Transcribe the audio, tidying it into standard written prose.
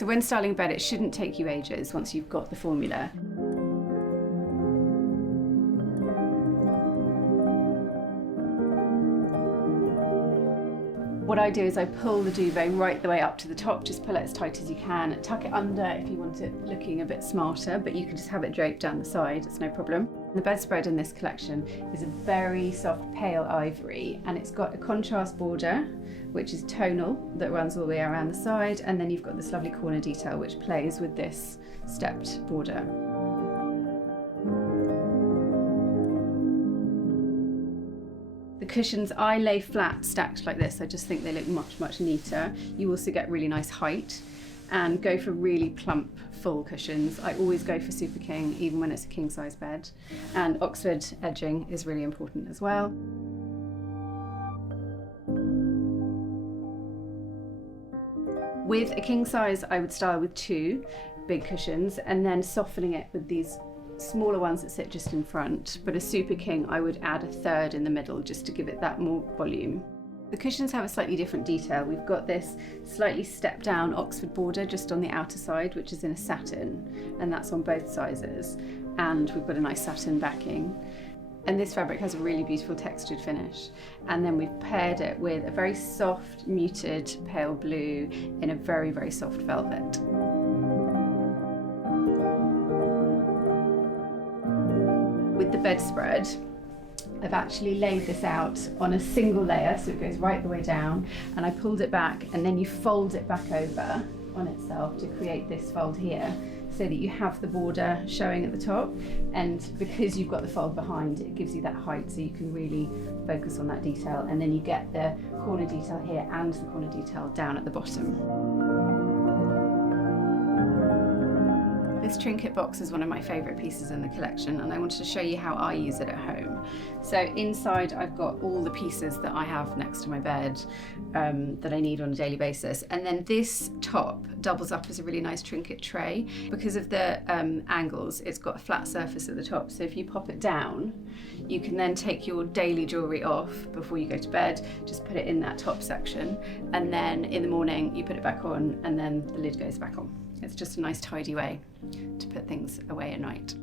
So when styling a bed, it shouldn't take you ages once you've got the formula. What I do is I pull the duvet right the way up to the top, just pull it as tight as you can, tuck it under if you want it looking a bit smarter, but you can just have it draped down the side, it's no problem. The bedspread in this collection is a very soft pale ivory, and it's got a contrast border, which is tonal, that runs all the way around the side, and then you've got this lovely corner detail which plays with this stepped border. The cushions I lay flat stacked like this. I just think they look much neater. You also get really nice height, and go for really plump full cushions. I always go for Super King even when it's a king size bed, and Oxford edging is really important as well. With a king size I would style with 2 big cushions and then softening it with these smaller ones that sit just in front, but a Super King I would add a 3rd in the middle just to give it that more volume. The cushions have a slightly different detail. We've got this slightly stepped down Oxford border just on the outer side, which is in a satin, and that's on both sizes, and we've got a nice satin backing. And this fabric has a really beautiful textured finish, and then we've paired it with a very soft muted pale blue in a very soft velvet. With the bedspread, I've actually laid this out on a single layer, so it goes right the way down, and I pulled it back, and then you fold it back over on itself to create this fold here, so that you have the border showing at the top, and because you've got the fold behind, it gives you that height so you can really focus on that detail, and then you get the corner detail here and the corner detail down at the bottom. This trinket box is one of my favourite pieces in the collection, and I wanted to show you how I use it at home. So inside I've got all the pieces that I have next to my bed that I need on a daily basis, and then this top doubles up as a really nice trinket tray. Because of the angles, it's got a flat surface at the top, so if you pop it down you can then take your daily jewellery off before you go to bed, just put it in that top section, and then in the morning you put it back on and then the lid goes back on. It's just a nice tidy way to put things away at night.